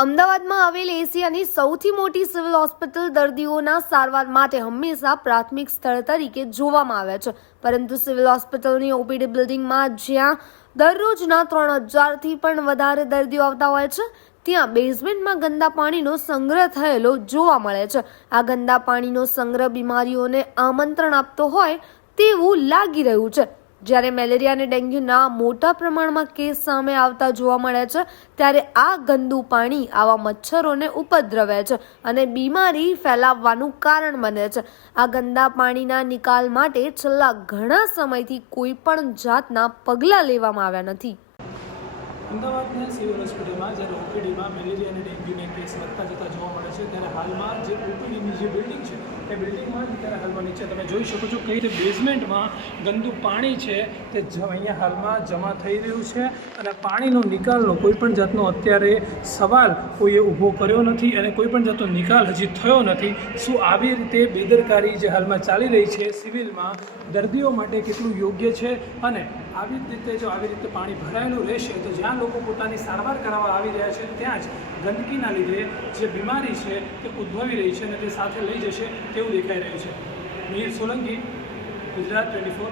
અમદાવાદમાં આવેલ એશિયાની સૌથી મોટી સિવિલ હોસ્પિટલ દર્દીઓના સારવાર માટે હંમેશા પ્રાથમિક સ્થળ તરીકે જોવામાં આવે છે, પરંતુ સિવિલ હોસ્પિટલની ઓપીડી બિલ્ડિંગમાં જ્યાં દરરોજના 3000થી પણ વધારે દર્દીઓ આવતા હોય છે, ત્યાં બેઝમેન્ટમાં ગંદા પાણીનો સંગ્રહ થયેલો જોવા મળે છે. આ ગંદા પાણીનો સંગ્રહ બીમારીઓને આમંત્રણ આપતો હોય તેવું લાગી રહ્યું છે. જ્યારે મેલેરિયા અને ડેન્ગ્યુના મોટા પ્રમાણમાં કેસ સામે આવતા જોવા મળે છે, ત્યારે આ ગંદુ પાણી આવા મચ્છરોને ઉપદ્રવે છે અને બીમારી ફેલાવવાનું કારણ બને છે. આ ગંદા પાણીના નિકાલ માટે છેલ્લા ઘણા સમયથી કોઈ પણ જાતના પગલાં લેવામાં આવ્યા નથી. અમદાવાદના સિવિલ હોસ્પિટલમાં જ્યારે ઓપીડીમાં મેલેરિયા અને ડેન્ગ્યુના કેસ વધતા જતા જોવા મળે છે, ત્યારે હાલમાં જે ઓપીડીની જે બિલ્ડિંગ છે એ બિલ્ડિંગમાં અત્યારે હાલમાં નીચે તમે જોઈ શકો છો કઈ રીતે બેઝમેન્ટમાં ગંદુ પાણી છે તે અહીંયા હાલમાં જમા થઈ રહ્યું છે અને પાણીનો નિકાલનો કોઈપણ જાતનો અત્યારે સવાલ કોઈએ ઊભો કર્યો નથી અને કોઈપણ જાતનો નિકાલ હજી થયો નથી. શું આવી રીતે બેદરકારી જે હાલમાં ચાલી રહી છે સિવિલમાં દર્દીઓ માટે કેટલું યોગ્ય છે? અને આવી રીતે જો આવી રીતે પાણી ભરાયેલું રહેશે તો જ્યાં લોકો પોતાની સારવાર કરાવવા આવી રહ્યા છે ત્યાં જ ગંદકીના લીધે જે બીમારી છે તે ઉદ્ભવી રહી છે અને તે સાથે લઈ જશે તેવું દેખાઈ રહ્યું છે. મિહિર સોલંકી, ગુજરાત 24.